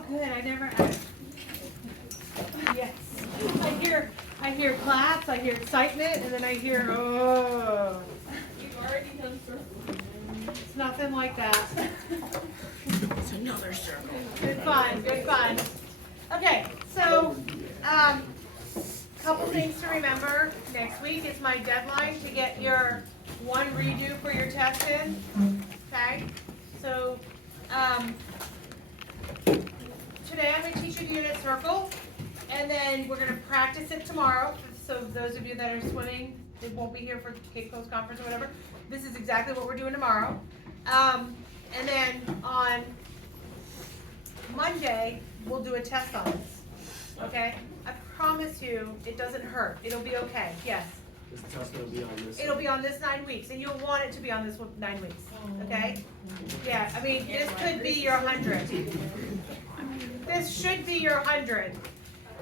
Oh, good. I never. Yes. I hear claps. I hear excitement, and then I hear oh. You've already done circles. It's nothing like that. It's another circle. Good fun. Good fun. Okay, so couple things to remember. Next week is my deadline to get your one redo for your test in. Okay, so today I'm going to teach you the unit circle, and then we're going to practice it tomorrow. So those of you that are swimming, they won't be here for Cape Coast Conference or whatever. This is exactly what we're doing tomorrow. And then on Monday, we'll do a test on this. Okay? I promise you, it doesn't hurt. It'll be okay. Yes. This test will be on this. It'll be on this 9 weeks, and you'll want it to be on this 9 weeks. Okay? Yeah, I mean, this could be your 100. This should be your 100.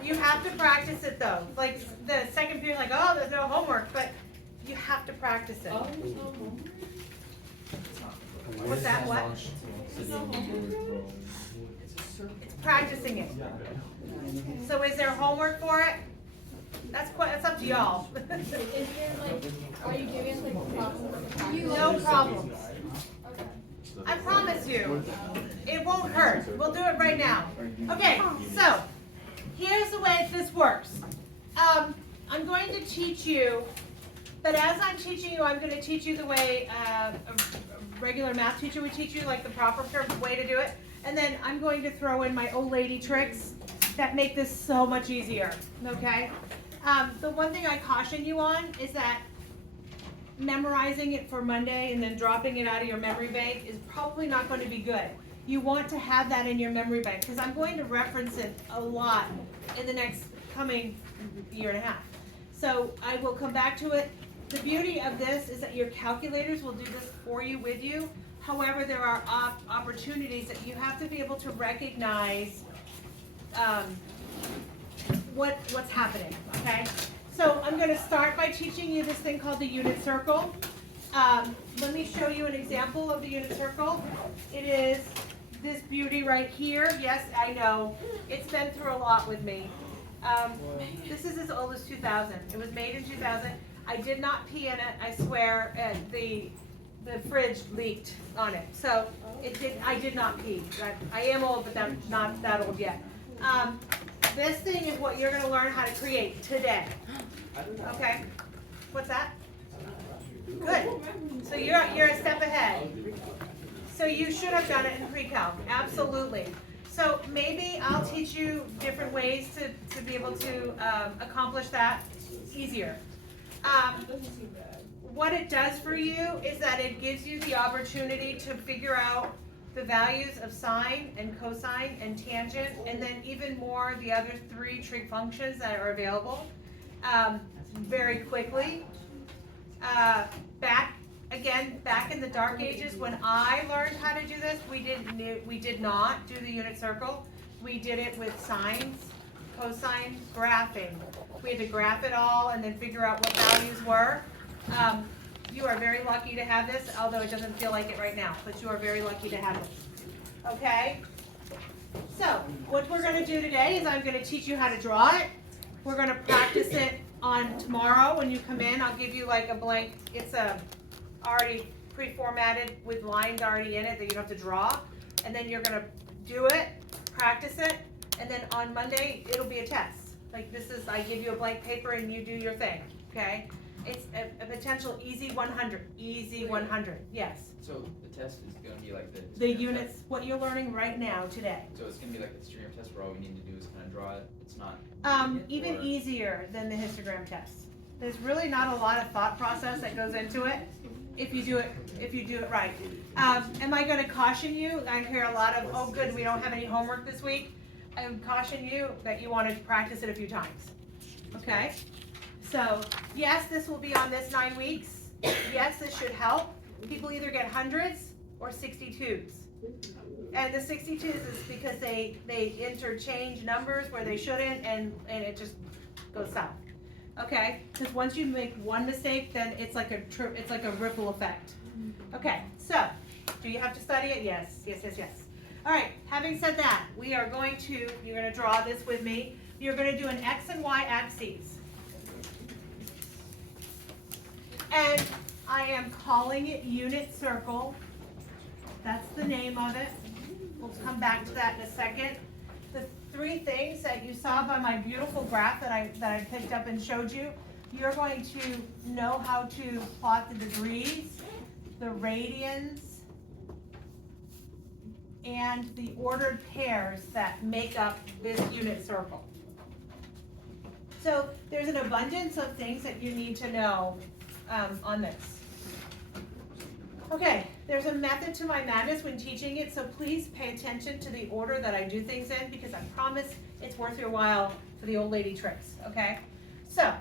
You have to practice it though. Like the second period, like, oh, there's no homework, but you have to practice it. Oh, there's no homework? What's that? What? There's no homework? It's practicing it. So is there homework for it? That's up to y'all. Is there like, are you giving us like problems? to practice? No problems. Okay. I promise you, it won't hurt. We'll do it right now. Okay, so here's the way this works. I'm going to teach you, but as I'm teaching you, I'm going to teach you the way a regular math teacher would teach you, like the proper way to do it. And then I'm going to throw in my old lady tricks that make this so much easier, okay? The one thing I caution you on is that memorizing it for Monday and then dropping it out of your memory bank is probably not going to be good. You want to have that in your memory bank because I'm going to reference it a lot in the next coming year and a half. So I will come back to it. The beauty of this is that your calculators will do this for you, with you. However, there are opportunities that you have to be able to recognize what's happening, okay? So I'm going to start by teaching you this thing called the unit circle. Let me show you an example of the unit circle. It is this beauty right here. Yes, I know. It's been through a lot with me. This is as old as 2000. It was made in 2000. I did not pee in it, I swear. The fridge leaked on it. So I did not pee. I am old, but I'm not that old yet. This thing is what you're going to learn how to create today. Okay? What's that? Good. So you're a step ahead. So you should have done it in pre-calc. Absolutely. So maybe I'll teach you different ways to be able to accomplish that easier. What it does for you is that it gives you the opportunity to figure out the values of sine and cosine and tangent, and then even more the other 3 trig functions that are available very quickly. Back in the dark ages when I learned how to do this, we did not do the unit circle. We did it with sines, cosine, graphing. We had to graph it all and then figure out what values were. You are very lucky to have this, although it doesn't feel like it right now, but you are very lucky to have it. Okay? So, what we're going to do today is I'm going to teach you how to draw it. We're going to practice it on tomorrow when you come in. I'll give you like a blank, it's already pre-formatted with lines already in it that you don't have to draw. And then you're going to do it, practice it, and then on Monday it'll be a test. Like this is, I give you a blank paper and you do your thing, okay? It's a potential easy 100, easy 100, yes. So the test is going to be like the units, what you're learning right now today. So it's going to be like the histogram test where all we need to do is kind of draw it. It's not. Even easier than the histogram test. There's really not a lot of thought process that goes into it if you do it right. Am I going to caution you? I hear a lot of, oh good, we don't have any homework this week. I would caution you that you want to practice it a few times. Okay? So, yes, this will be on this 9 weeks. Yes, this should help. People either get hundreds or 62s. And the 62s is because they interchange numbers where they shouldn't, and it just goes south. Okay? Because once you make one mistake, then it's like a ripple effect. Okay, so do you have to study it? Yes, yes, yes, yes. All right, having said that, you're going to draw this with me. You're going to do an X and Y axes. And I am calling it unit circle. That's the name of it. We'll come back to that in a second. The three things that you saw by my beautiful graph that I picked up and showed you, you're going to know how to plot the degrees, the radians, and the ordered pairs that make up this unit circle. So there's an abundance of things that you need to know on this. Okay, there's a method to my madness when teaching it, so please pay attention to the order that I do things in, because I promise it's worth your while for the old lady tricks, okay? So,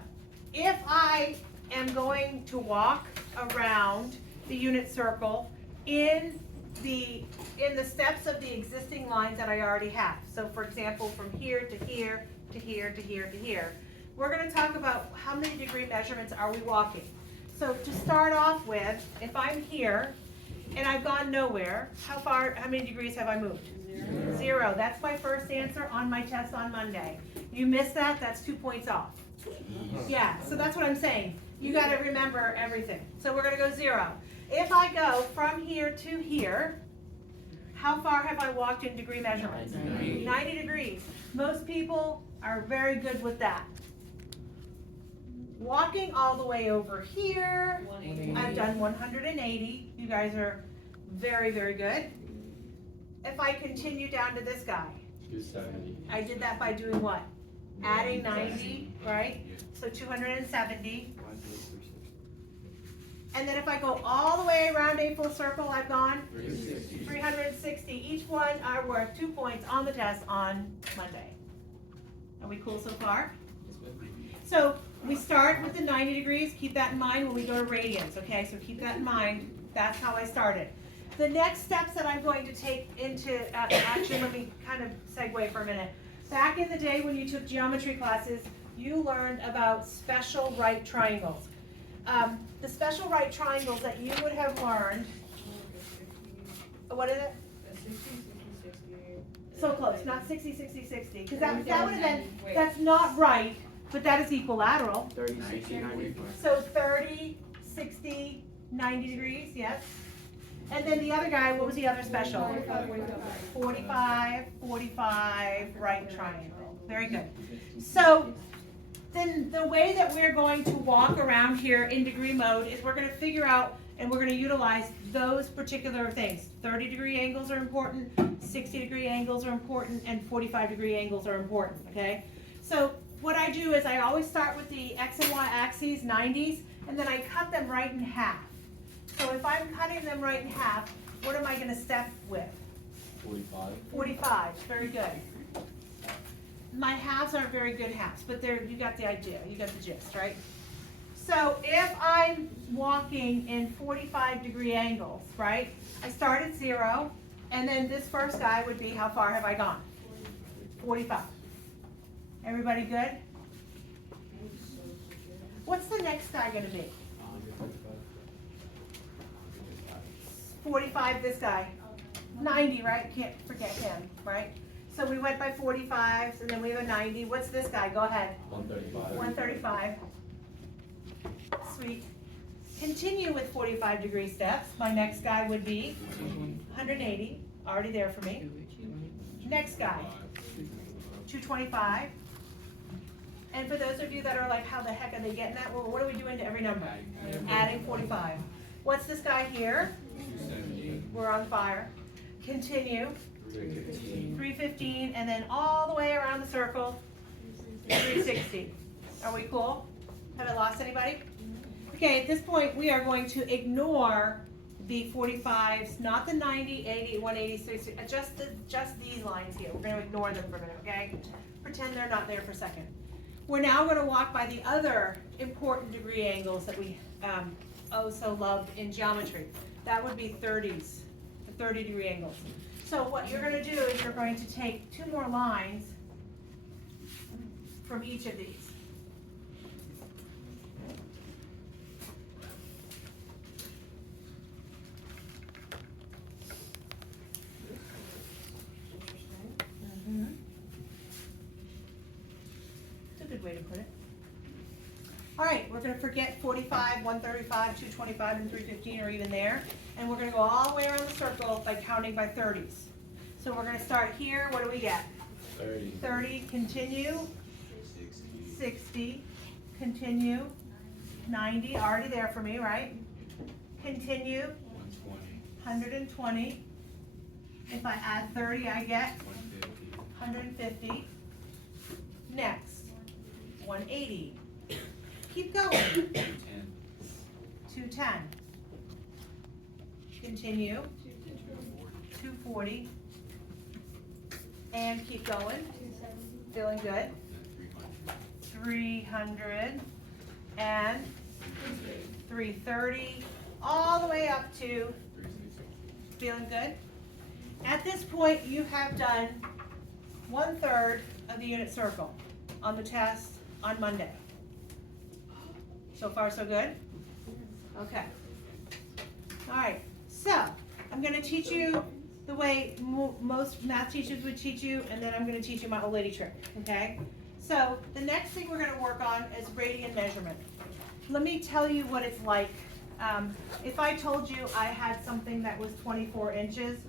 if I am going to walk around the unit circle in the steps of the existing lines that I already have. So for example, from here to here, to here, to here, to here. We're gonna talk about how many degree measurements are we walking. So to start off with, if I'm here and I've gone nowhere, how many degrees have I moved? 0. That's my first answer on my test on Monday. You missed that, that's 2 points off. Yeah, so that's what I'm saying. You gotta remember everything. So we're gonna go 0. If I go from here to here, how far have I walked in degree measurements? 90 degrees. Most people are very good with that. Walking all the way over here, I've done 180. You guys are very, very good. If I continue down to this guy, 270. I did that by doing what? Adding 90, right? So 270. And then if I go all the way around a full circle, I've gone 360. Each one are worth 2 points on the test on Monday. Are we cool so far? So we start with the 90 degrees. Keep that in mind when we go to radians, okay? So keep that in mind. That's how I started. The next steps that I'm going to take into action, let me kind of segue for a minute. Back in the day when you took geometry classes, you learned about special right triangles. The special right triangles that you would have learned, what is it? So close, not 60, 60, 60, because that would have been, that's not right, but that is equilateral. 30, 60, 90. So 30, 60, 90 degrees, yes. And then the other guy, what was the other special? 45, 45, right triangle. Very good. So then the way that we're going to walk around here in degree mode is we're going to figure out and we're going to utilize those particular things. 30 degree angles are important, 60 degree angles are important, and 45 degree angles are important, okay? So what I do is I always start with the X and Y axes, 90s, and then I cut them right in half. So if I'm cutting them right in half, what am I going to step with? 45. 45, very good. My halves aren't very good halves, but you got the idea, you got the gist, right? So if I'm walking in 45 degree angles, right? I start at 0, and then this first guy would be, how far have I gone? 45. Everybody good? What's the next guy going to be? 45, this guy. 90, right? Can't forget him, right? So we went by 45s, and then we have a 90. What's this guy? Go ahead. 135. 135. Sweet. Continue with 45 degree steps. My next guy would be 180. Already there for me. Next guy. 225. And for those of you that are like, how the heck are they getting that? Well, what are we doing to every number? Adding 45. What's this guy here? We're on fire. Continue. 315, and then all the way around the circle, 360. Are we cool? Have I lost anybody? Okay, at this point, we are going to ignore the 45s, not the 90, 80, 180, 360, just these lines here. We're going to ignore them for a minute, okay? Pretend they're not there for a second. We're now going to walk by the other important degree angles that we oh so love in geometry. That would be 30s, the 30 degree angles. So what you're going to do is you're going to take 2 more lines from each of these. good way to put it. All right, we're gonna forget 45, 135, 225, and 315 are even there. And we're gonna go all the way around the circle by counting by 30s. So we're gonna start here, what do we get? 30. 30, continue, 60, continue, 90, already there for me, right? Continue, 120. 120. If I add 30, I get 150. 150. Next, 180. Keep going. 210. 210. Continue. 240. And keep going. Feeling good. 300. And 330. All the way up to, feeling good? At this point, you have done 1/3 of the unit circle on the test on Monday. So far, so good? Okay. All right, so I'm gonna teach you the way most math teachers would teach you, and then I'm gonna teach you my old lady trick, okay? So the next thing we're gonna work on is radian measurement. Let me tell you what it's like. If I told you I had something that was 24 inches,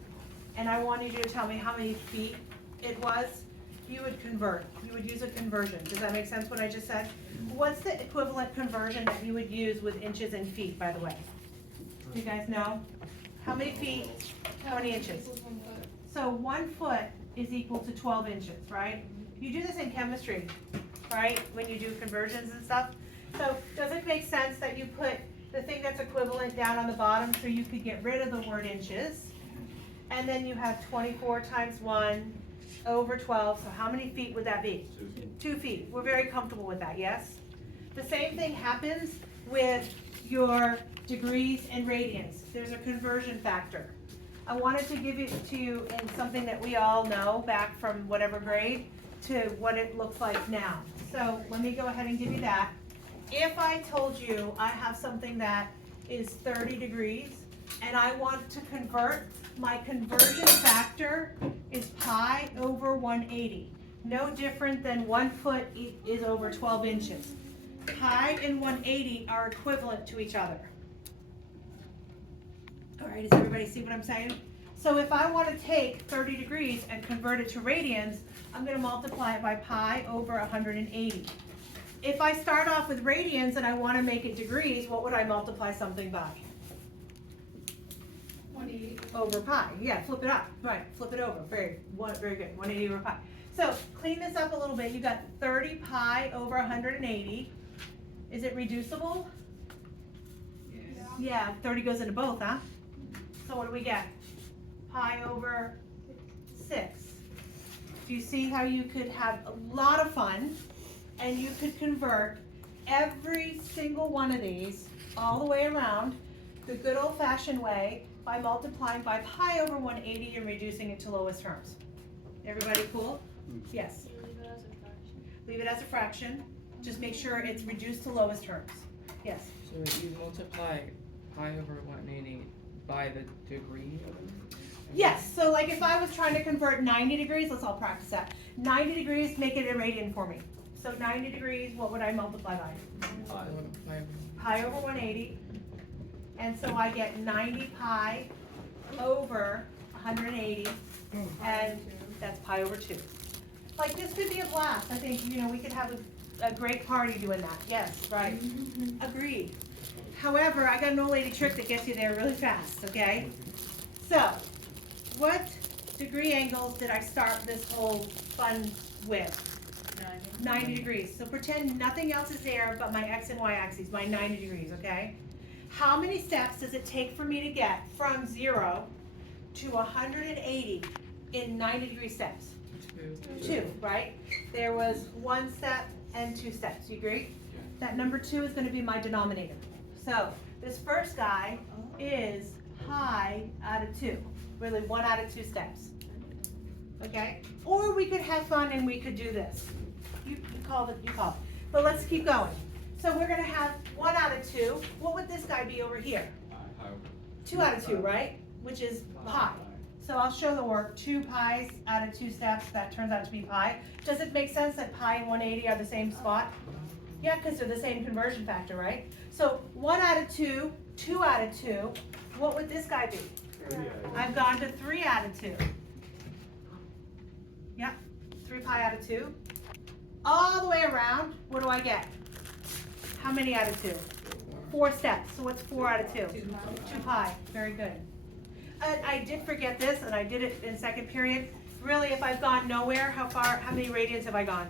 and I wanted you to tell me how many feet it was, you would convert. You would use a conversion. Does that make sense what I just said? What's the equivalent conversion that you would use with inches and feet, by the way? Do you guys know? How many feet, how many inches? So 1 foot is equal to 12 inches, right? You do this in chemistry, right? When you do conversions and stuff. So does it make sense that you put the thing that's equivalent down on the bottom so you could get rid of the word inches? And then you have 24 times 1 over 12, so how many feet would that be? 2 feet. We're very comfortable with that, yes? The same thing happens with your degrees and radians. There's a conversion factor. I wanted to give it to you in something that we all know back from whatever grade to what it looks like now. So let me go ahead and give you that. If I told you I have something that is 30 degrees and I want to convert, my conversion factor is pi over 180. No different than 1 foot is over 12 inches. Pi and 180 are equivalent to each other. All right, does everybody see what I'm saying? So if I want to take 30 degrees and convert it to radians, I'm going to multiply it by pi over 180. If I start off with radians and I want to make it degrees, what would I multiply something by? 180. Over pi. Yeah, flip it up. Right, flip it over. Very good. 180 over pi. So clean this up a little bit. You got 30 pi over 180. Is it reducible? Yeah, 30 goes into both, huh? So what do we get? Pi over 6. Do you see how you could have a lot of fun and you could convert every single one of these all the way around the good old-fashioned way by multiplying by pi over 180 and reducing it to lowest terms? Everybody cool? Yes. Leave it as a fraction. Leave it as a fraction. Just make sure it's reduced to lowest terms. Yes. So you multiply pi over 180 by the degree of it? Yes, so like if I was trying to convert 90 degrees, let's all practice that. 90 degrees, make it a radian for me. So 90 degrees, what would I multiply by? Pi over 180. And so I get 90 pi over 180, and that's pi over 2. Like this could be a blast. I think, we could have a great party doing that. Yes, right. Agreed. However, I got an old lady trick that gets you there really fast, okay? So, what degree angles did I start this whole fun with? 90 degrees. So pretend nothing else is there but my x and y axes, my 90 degrees, okay? How many steps does it take for me to get from 0 to 180 in 90 degree steps? 2, right? There was 1 step and 2 steps. You agree? That number 2 is going to be my denominator. So this first guy is pi out of 2. Really 1 out of 2 steps. Okay? Or we could have fun and we could do this. You call it. But let's keep going. So we're going to have 1 out of 2. What would this guy be over here? 2 out of 2, right? Which is pi. So I'll show the work. 2 pi's out of 2 steps, that turns out to be pi. Does it make sense that pi and 180 are the same spot? Yeah, because they're the same conversion factor, right? So 1 out of 2, 2 out of 2, what would this guy be? I've gone to 3 out of 2. Yep, 3 pi out of 2. All the way around, what do I get? How many out of 2? 4 steps. So what's 4 out of 2? 2 pi. Very good. I did forget this, and I did it in second period. Really, if I've gone nowhere, how many radians have I gone?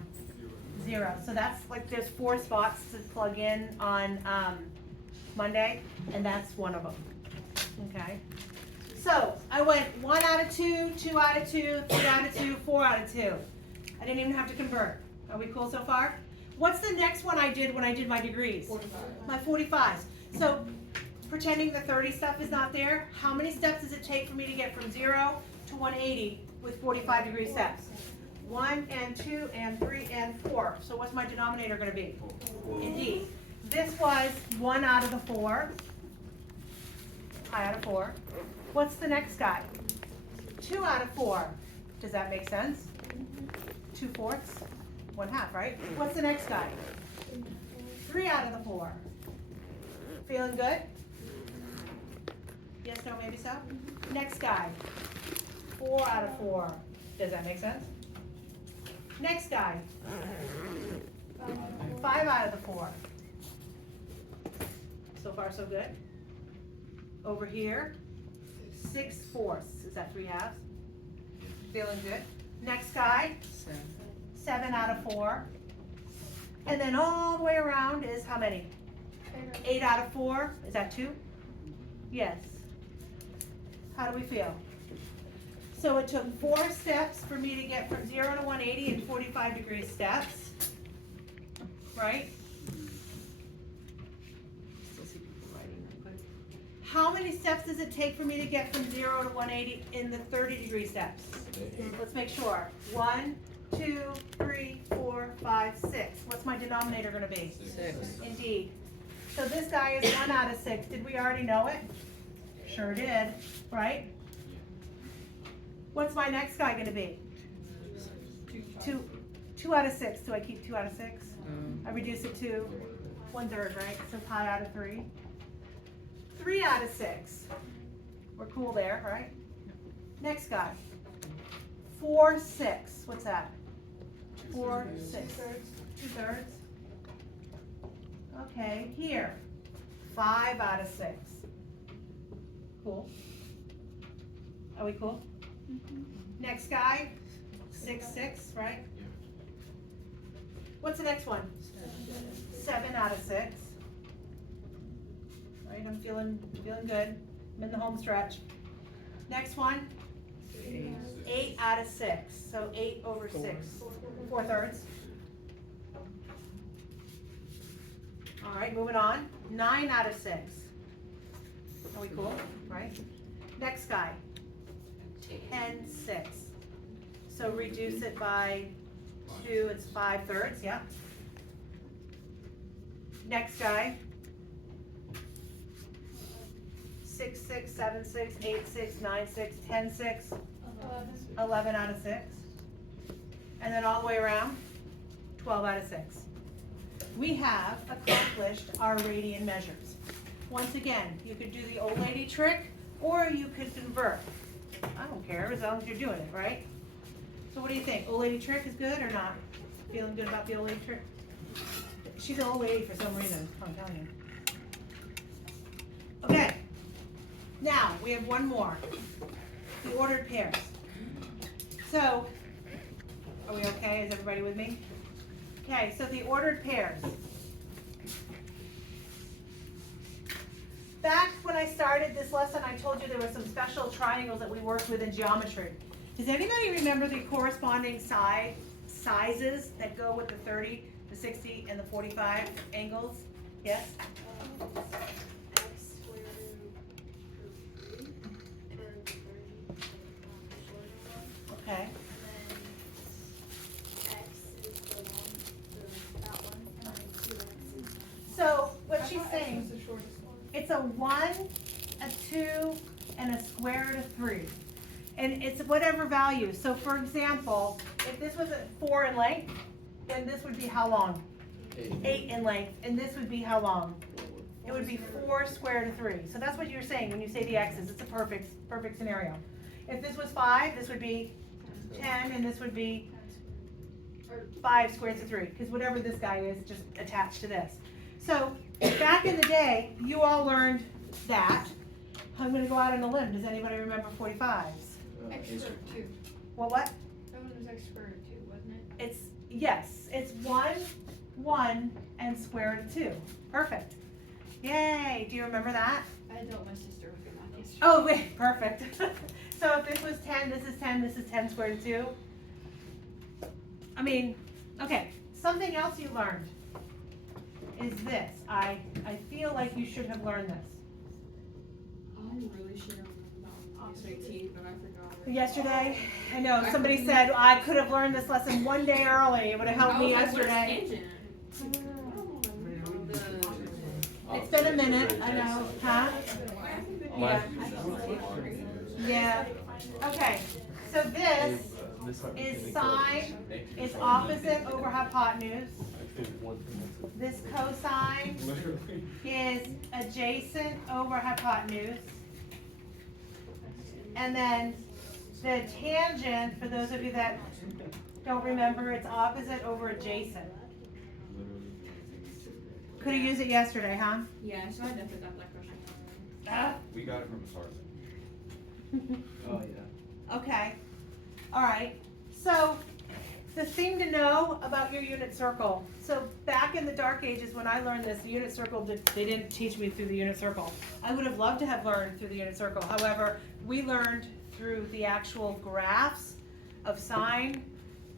0. So that's like there's 4 spots to plug in on Monday, and that's one of them. Okay. So I went 1 out of 2, 2 out of 2, 3 out of 2, 4 out of 2. I didn't even have to convert. Are we cool so far? What's the next one I did when I did my degrees? 45. My 45s. So pretending the 30 stuff is not there, how many steps does it take for me to get from 0 to 180 with 45-degree steps? 1 and 2 and 3 and 4. So what's my denominator going to be? Indeed. This was 1 out of the 4. Pi out of 4. What's the next guy? 2 out of 4. Does that make sense? 2/4, 1/2, right? What's the next guy? 3 out of the 4. Feeling good? Yes, no, maybe so? Next guy. 4 out of 4. Does that make sense? Next guy. 5 out of the 4. So far, so good. Over here, 6/4. Is that 3/2? Feeling good. Next guy, 7 out of 4. And then all the way around is how many? 8 out of 4. Is that 2? Yes. How do we feel? So it took 4 steps for me to get from 0 to 180 in 45-degree steps. Right? Still see people writing real quick. How many steps does it take for me to get from 0 to 180 in the 30-degree steps? Let's make sure. 1, 2, 3, 4, 5, 6. What's my denominator going to be? 6. Indeed. So this guy is 1 out of 6. Did we already know it? Sure did, right? What's my next guy going to be? 2 out of 6. Do I keep 2 out of 6? I reduce it to 1/3, right? So pi out of 3. 3 out of 6. We're cool there, right? Next guy. 4, 6. What's that? 4, 6. 2/3. Okay, here. 5 out of 6. Cool. Are we cool? Next guy. 6, 6, right? What's the next one? 7 out of 6. Right, I'm feeling good. I'm in the home stretch. Next one. 8 out of 6. So 8 over 6. 4/3. All right, moving on. 9 out of 6. Are we cool? Right? Next guy. 10, 6. So reduce it by 2, it's 5/3, yeah. Next guy. 6, 6, 7, 6, 8, 6, 9, 6, 10, 6. 11 out of 6. And then all the way around, 12 out of 6. We have accomplished our radian measures. Once again, you could do the old lady trick, or you could convert. I don't care, as long as you're doing it, right? So what do you think? Old lady trick is good or not? Feeling good about the old lady trick? She's an old lady for some reason, I'm telling you. Okay, now we have one more. The ordered pairs. So, are we okay? Is everybody with me? Okay, so the ordered pairs. Back when I started this lesson, I told you there were some special triangles that we worked with in geometry. Does anybody remember the corresponding sizes that go with the 30, the 60, and the 45 angles? Yes? X squared root 3 for the 30 shorter one. Okay. And then X is the one, that one, and then 2X is So what she's saying, the shortest one. it's a 1, a 2, and a square root of 3. And it's whatever value. So for example, if this was a 4 in length, then this would be how long? 8 in length. And this would be how long? It would be 4 square root of 3. So that's what you're saying when you say the x's. It's a perfect scenario. If this was 5, this would be 10, and this would be 5 square root of 3, because whatever this guy is, just attached to this. So back in the day, you all learned that. I'm going to go out on a limb. Does anybody remember 45s? X squared 2. Well, what? That one was X squared 2, wasn't it? It's, yes, it's 1, 1, and square root of 2. Perfect. Yay, do you remember that? I dealt my sister with that yesterday. Oh, wait, perfect. So if this was 10, this is 10, this is 10 squared root of 2. I mean, okay, something else you learned is this. I feel like you should have learned this. I really should have known about SAT, but I forgot. Yesterday, I know, somebody said, I could have learned this lesson one day early. It would have helped me yesterday. It's been a minute, I know, huh? Yeah. Yeah. Okay, so this is sine is opposite over hypotenuse. This cosine is adjacent over hypotenuse. And then the tangent, for those of you that don't remember, it's opposite over adjacent. Could have used it yesterday, huh? Yeah, so I definitely got that question. We got it from a source. Oh, yeah. Okay, all right. So the thing to know about your unit circle. So back in the dark ages when I learned this, the unit circle, they didn't teach me through the unit circle. I would have loved to have learned through the unit circle. However, we learned through the actual graphs of sine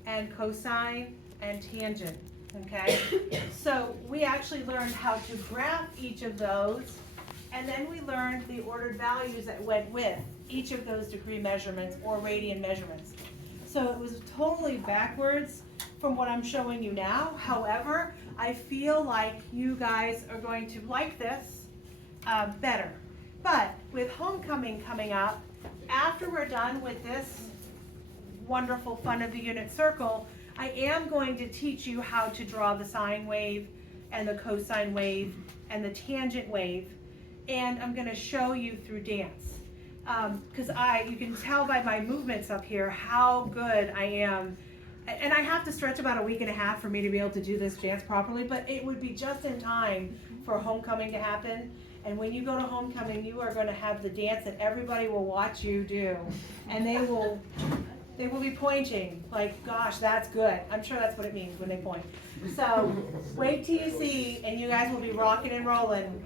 and cosine and tangent, okay? So we actually learned how to graph each of those, and then we learned the ordered values that went with each of those degree measurements or radian measurements. So it was totally backwards from what I'm showing you now. However, I feel like you guys are going to like this better. But with homecoming coming up, after we're done with this wonderful fun of the unit circle, I am going to teach you how to draw the sine wave and the cosine wave and the tangent wave. And I'm going to show you through dance. Because you can tell by my movements up here how good I am. And I have to stretch about a week and a half for me to be able to do this dance properly, but it would be just in time for homecoming to happen. And when you go to homecoming, you are going to have the dance that everybody will watch you do. And they will be pointing like, gosh, that's good. I'm sure that's what it means when they point. So wait till you see, and you guys will be rocking and rolling.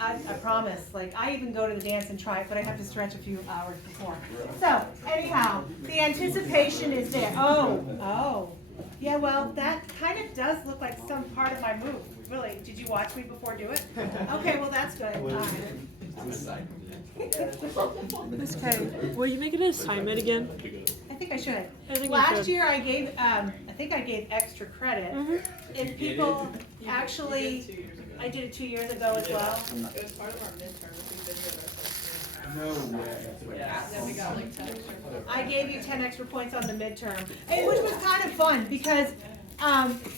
I promise. Like, I even go to the dance and try it, but I have to stretch a few hours before. So, anyhow, the anticipation is there. Oh. Yeah, well, that kind of does look like some part of my move. Really, did you watch me before do it? Okay, well, that's good. All right. Miss Kay, will you make it an assignment again? I think I should. I think you Last should. year I gave, I think I gave extra credit. If people actually, I did it 2 years ago as well. It was part of our midterm, we videoed ourselves. No way. Yeah, then we got like 10 extra. I gave you 10 extra points on the midterm, and which was kind of fun because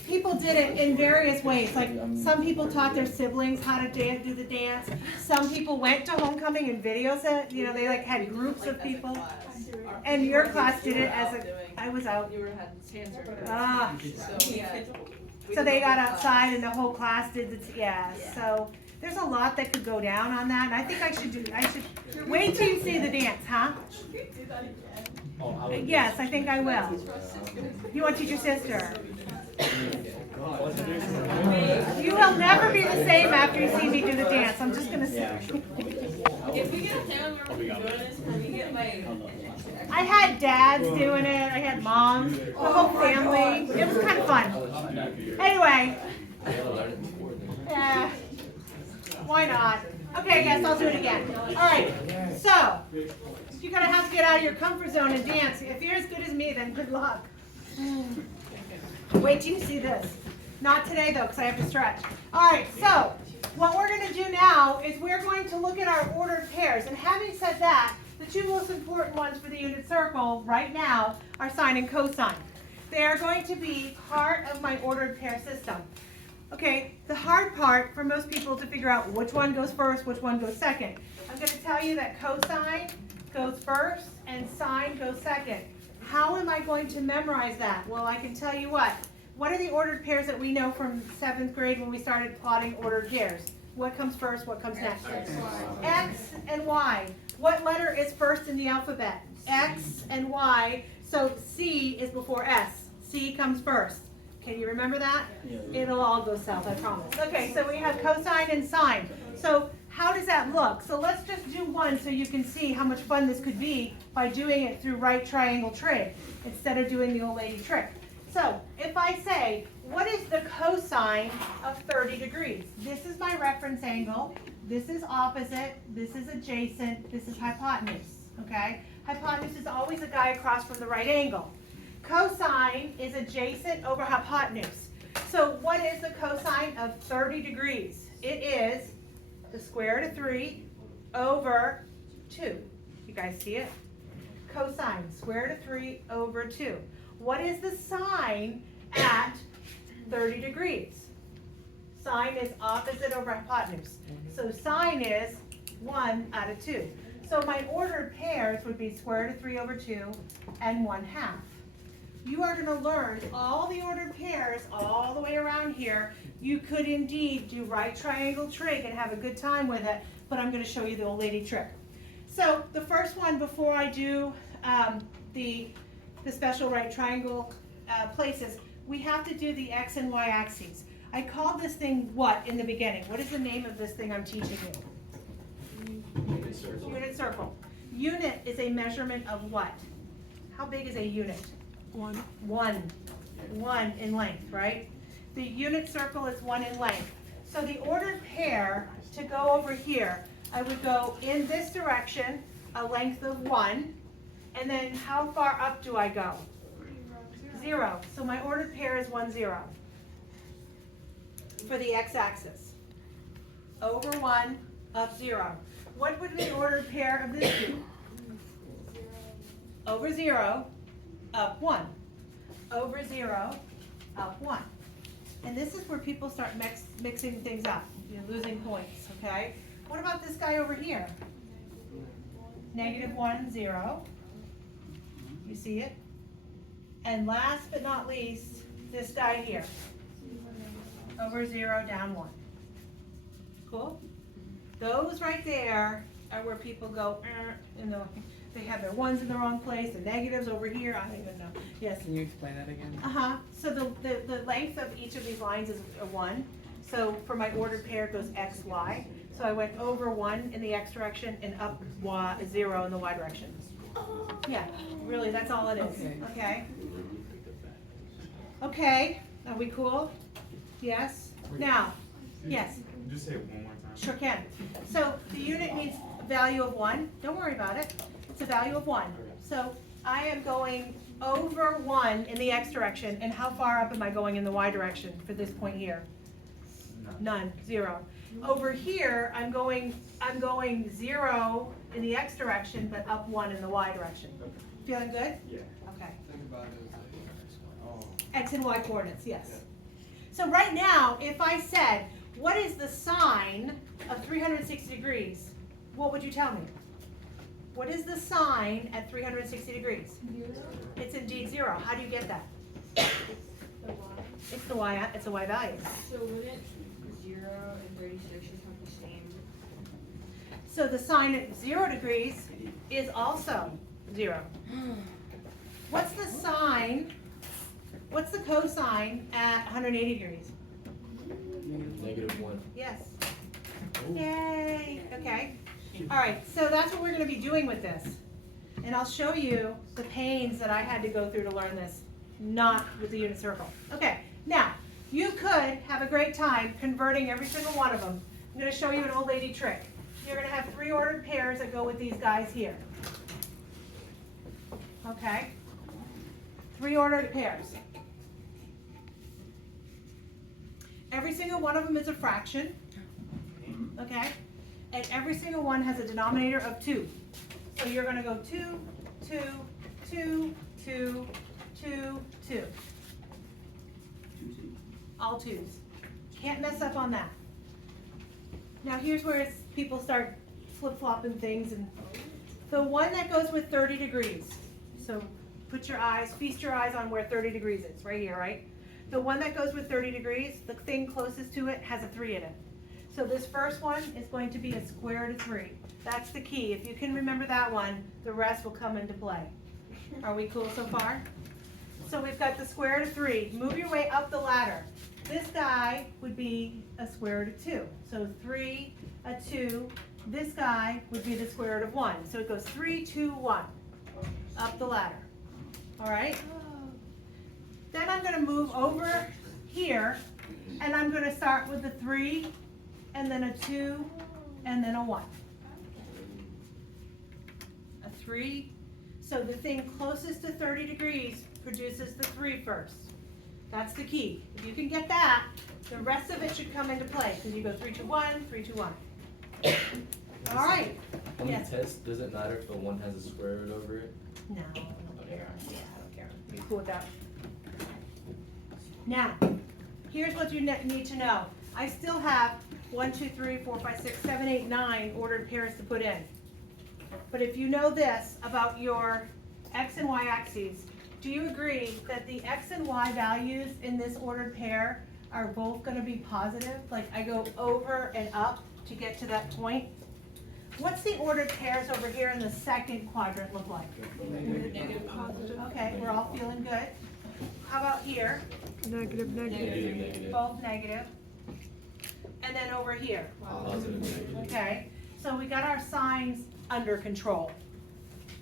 people did it in various ways. Like some people taught their siblings how to do the dance. Some people went to homecoming and videos it. You know, they like had groups of people. And your class did it as I was out. You were had hands or Ah. So we had. So they got outside and the whole class did so there's a lot that could go down on that, and I think I should wait till you see the dance, huh? Yes, I think I will. You want to teach your sister? You will never be the same after you see me do the dance, I'm just gonna say. If we get a family member doing this, can we get like. I had dads doing it, I had moms, the whole family, it was kind of fun. Anyway. Yeah. Why not? Okay, yes, I'll do it again. All right, so you're gonna have to get out of your comfort zone and dance. If you're as good as me, then good luck. Wait till you see this. Not today though, because I have to stretch. All right, so what we're gonna do now is we're going to look at our ordered pairs. And having said that, the two most important ones for the unit circle right now are sine and cosine. They are going to be part of my ordered pair system. Okay, the hard part for most people to figure out which one goes first, which one goes second. I'm going to tell you that cosine goes first and sine goes second. How am I going to memorize that? Well, I can tell you what. What are the ordered pairs that we know from 7th grade when we started plotting ordered pairs? What comes first, what comes next? X and Y. What letter is first in the alphabet? X and Y. So C is before S. C comes first. Can you remember that? It'll all go south, I promise. Okay, so we have cosine and sine. So how does that look? So let's just do one so you can see how much fun this could be by doing it through right triangle trig instead of doing the old lady trick. So if I say, what is the cosine of 30 degrees? This is my reference angle. This is opposite. This is adjacent. This is hypotenuse. Okay? Hypotenuse is always a guy across from the right angle. Cosine is adjacent over hypotenuse. So what is the cosine of 30 degrees? It is the square root of 3 over 2. You guys see it? Cosine, square root of 3 over 2. What is the sine at 30 degrees? Sine is opposite over hypotenuse. So sine is 1 out of 2. So my ordered pairs would be square root of 3 over 2 and 1/2. You are going to learn all the ordered pairs all the way around here. You could indeed do right triangle trig and have a good time with it, but I'm going to show you the old lady trick. So the first one before I do the special right triangle places, we have to do the X and Y axes. I called this thing what in the beginning? What is the name of this thing I'm teaching you? Unit circle. Unit is a measurement of what? How big is a unit? One in length, right? The unit circle is 1 in length. So the ordered pair to go over here, I would go in this direction, a length of 1, and then how far up do I go? 0. So my ordered pair is 1, 0 for the x-axis. Over 1, up 0. What would the ordered pair of this be? Over 0, up 1. Over 0, up 1. And this is where people start mixing things up. You're losing points, okay? What about this guy over here? -1, 0. You see it? And last but not least, this guy here. Over 0, down 1. Cool? Those right there are where people go, they have their ones in the wrong place, the negatives over here, I don't even know. Yes? Can you explain that again? So the length of each of these lines is a 1. So for my ordered pair, it goes x, y. So I went over 1 in the x direction and up 0 in the y direction. Yeah, really, that's all it is. Okay? Okay, are we cool? Yes? Now, yes? Just say it one more time. Sure can. So the unit needs a value of 1. Don't worry about it. It's a value of 1. So I am going over 1 in the x direction, and how far up am I going in the y direction for this point here? None. 0. Over here, I'm going 0 in the x direction, but up 1 in the y direction. Feeling good? Yeah. Okay. Think about it as X and y coordinates, yes. So right now, if I said, what is the sine of 360 degrees? What would you tell me? What is the sine at 360 degrees? 0. It's indeed 0. How do you get that? The Y. It's the y. It's a y value. So wouldn't 0 and 36 just have the same? So the sine at 0 degrees is also 0. What's the sine? What's the cosine at 180 degrees? -1. Yes. Yay. Okay. All right. So that's what we're going to be doing with this. And I'll show you the pains that I had to go through to learn this, not with the unit circle. Okay. Now, you could have a great time converting every single one of them. I'm going to show you an old lady trick. You're going to have 3 ordered pairs that go with these guys here. Okay? 3 ordered pairs. Every single one of them is a fraction. Okay? And every single one has a denominator of 2. So So you're gonna go 2, 2, 2, 2, 2, 2. All 2s. Can't mess up on that. Now here's where people start flip-flopping things, and the one that goes with 30 degrees. So feast your eyes on where 30 degrees is, right here, right? The one that goes with 30 degrees, the thing closest to it has a 3 in it. So this first one is going to be a square root of 3. That's the key. If you can remember that one, the rest will come into play. Are we cool so far? So we've got the square root of 3. Move your way up the ladder. This guy would be a square root of 2. So 3, a 2. This guy would be the square root of 1. So it goes 3, 2, 1 up the ladder. All right? Then I'm going to move over here, and I'm going to start with a 3, and then a 2, and then a 1. A 3. So the thing closest to 30 degrees produces the 3 first. That's the key. If you can get that, the rest of it should come into play, because you go 3, 2, 1, 3, 2, 1. All right. On Yes. the test, does it matter if the one has a square root over it? No, I don't care. Yeah, I don't care. You cool with that? Now, here's what you need to know. I still have 1, 2, 3, 4, 5, 6, 7, 8, 9 ordered pairs to put in. But if you know this about your x and y axes, do you agree that the x and y values in this ordered pair are both going to be positive? Like I go over and up to get to that point. What's the ordered pairs over here in the second quadrant look like? Negative, positive. Okay, we're all feeling good. How about here? Negative, negative. Negative. Both negative. And then over here. Positive, negative. Okay, so we got our signs under control.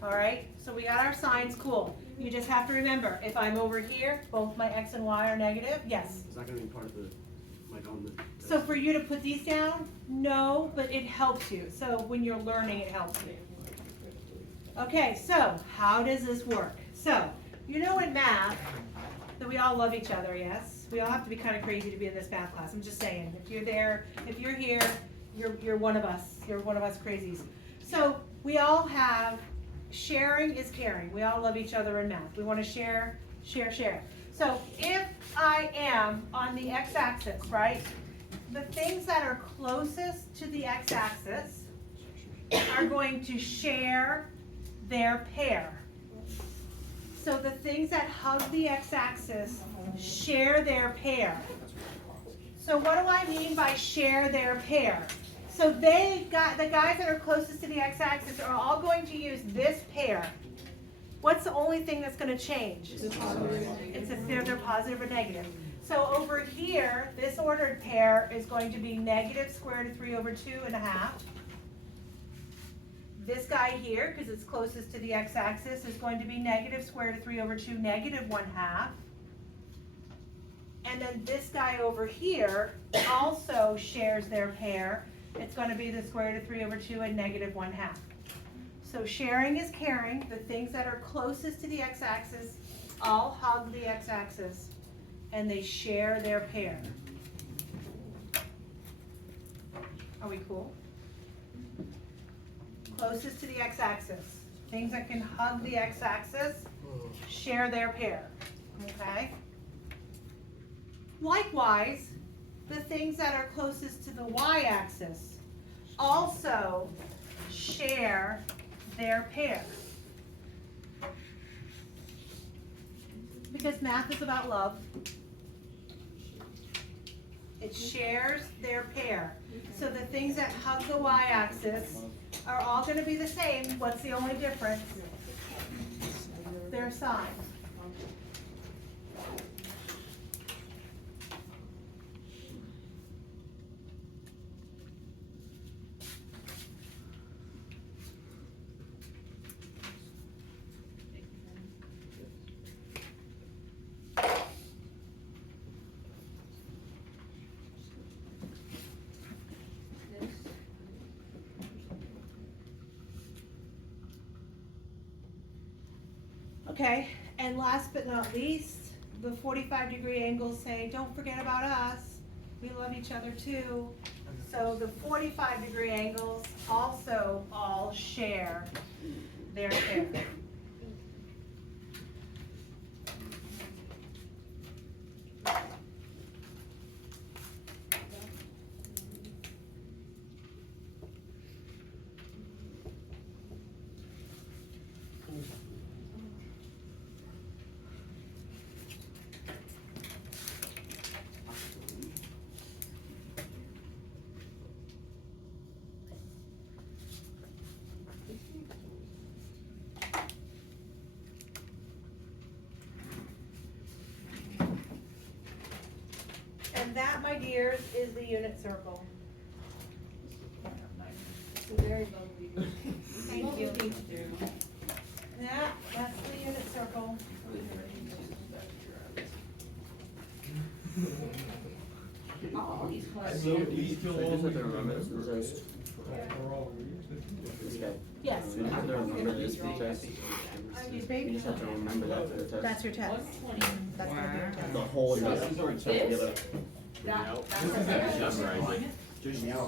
All right, so we got our signs, cool. You just have to remember, if I'm over here, both my x and y are negative, yes. Is that gonna be part of the, like on the? So for you to put these down, no, but it helps you. So when you're learning, it helps you. Okay, so how does this work? So, you know in math that we all love each other, yes? We all have to be kind of crazy to be in this math class. I'm just saying, if you're there, if you're here, you're one of us. You're one of us crazies. So we all have, sharing is caring. We all love each other in math. We want to share, share, share. So if I am on the x-axis, right, the things that are closest to the x-axis are going to share their pair. So the things that hug the x-axis share their pair. So what do I mean by share their pair? So the guys that are closest to the x-axis are all going to use this pair. What's the only thing that's going to change? It's if they're positive or negative. So over here, this ordered pair is going to be negative square root of 3 over 2.5. This guy here, because it's closest to the x-axis, is going to be negative square root of 3 over 2, negative 1/2. And then this guy over here also shares their pair. It's going to be the square root of 3 over 2 and negative 1/2. So sharing is caring. The things that are closest to the x-axis all hug the x-axis, and they share their pair. Are we cool? Closest to the x-axis. Things that can hug the x-axis share their pair. Okay? Likewise, the things that are closest to the y-axis also share their pair. Because math is about love. It shares their pair. So the things that hug the y-axis are all going to be the same. What's the only difference? Their sign. Okay, and last but not least, the 45-degree angles say, don't forget about us. We love each other too. So the 45-degree angles also all share their pair. And that, my dears, is the unit circle. It's very lovely. Thank you. Thank you. Yeah, that's the unit circle. Oh, he's close. So you just have to remember this guy. Yes. You just have to remember this for the test. Excuse You me? just have to remember that for the test. That's your test. That's gonna be your test. The whole test. This? That's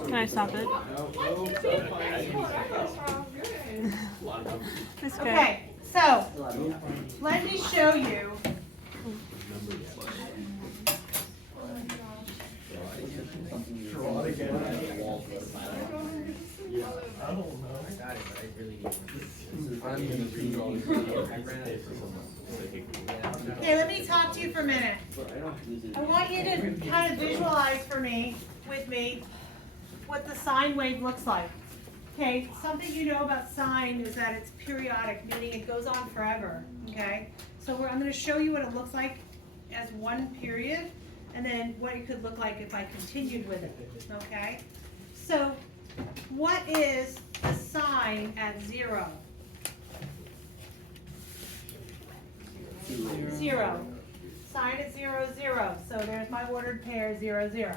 Can I stop it? It's okay. Okay, so, let me show you. Okay, let me talk to you for a minute. I want you to kind of visualize for me, with me, what the sine wave looks like. Okay, something you know about sine is that it's periodic, meaning it goes on forever, okay? So I'm gonna show you what it looks like as one period, and then what it could look like if I continued with it, okay? So, what is the sine at 0? 0. Sine at 0 is 0. So there's my ordered pair, 0, 0.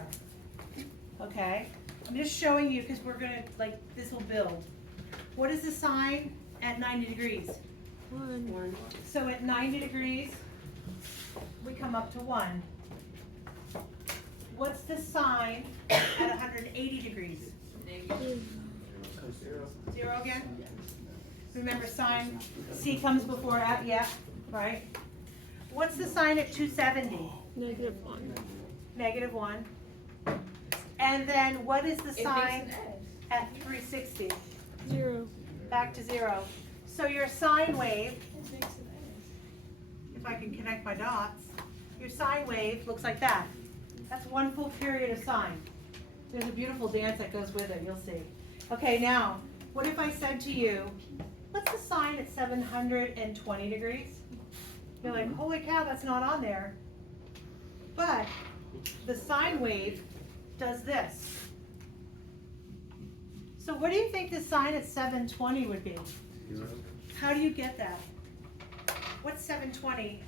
Okay? I'm just showing you because we're gonna, like, this will build. What is the sine at 90 degrees? 1. So at 90 degrees, we come up to 1. What's the sine at 180 degrees? 0 again? Remember sine, C comes before at, yeah, right? What's the sine at 270? -1. -1. And then what is the sine at 360? 0. Back to 0. So your sine wave, if I can connect my dots, your sine wave looks like that. That's one full period of sine. There's a beautiful dance that goes with it, you'll see. Okay, now, what if I said to you, what's the sine at 720 degrees? You're like, holy cow, that's not on there. But the sine wave does this. So what do you think the sine at 720 would be? How do you get that? What's 720?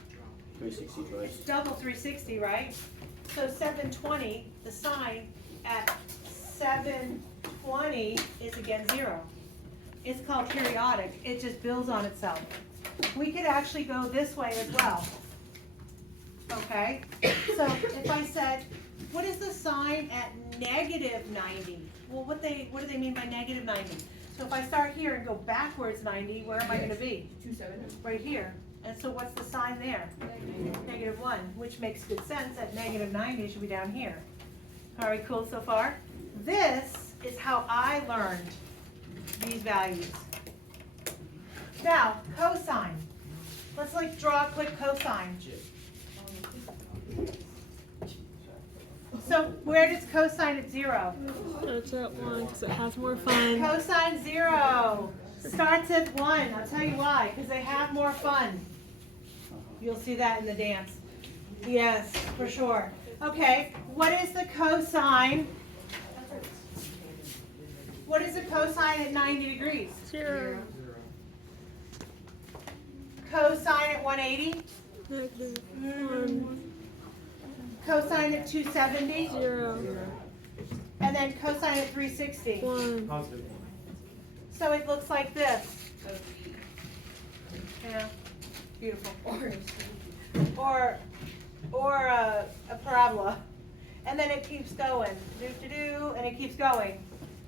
360 twice. It's double 360, right? So 720, the sine at 720 is again 0. It's called periodic. It just builds on itself. We could actually go this way as well. Okay? So if I said, what is the sine at -90? Well, what do they mean by -90? So if I start here and go backwards 90, where am I going to be? 270. Right here. And so what's the sign there? -1, which makes good sense. At -90 it should be down here. All right, cool so far? This is how I learned these values. Now, cosine. Let's draw a quick cosine. So where does cosine at 0? Starts at 1 because it has more fun. Cosine 0 starts at 1. I'll tell you why. Because they have more fun. You'll see that in the dance. Yes, for sure. Okay, what is the cosine? What is the cosine at 90 degrees? 0. Cosine at 180? -1. Cosine at 270? 0. And then cosine at 360? 1. So it looks like this. Yeah, beautiful. Or a parabola. And then it keeps going. And it keeps going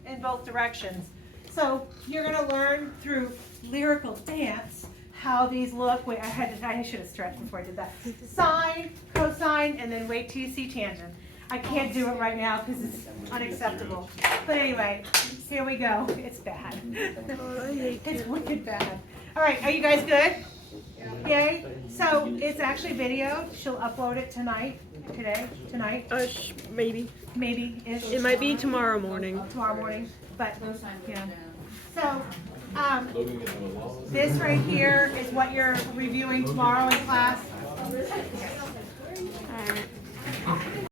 in both directions. So you're gonna learn through lyrical dance how these look. Wait, I should have stretched before I did that. Sine, cosine, and then wait till you see tangent. I can't do it right now because it's unacceptable. But anyway, here we go. It's bad. It's wicked bad. All right, are you guys good? Yay? So it's actually video. She'll upload it tonight. Tonight. Maybe. Maybe. It might be tomorrow morning. Tomorrow morning. But yeah. So this right here is what you're reviewing tomorrow in class.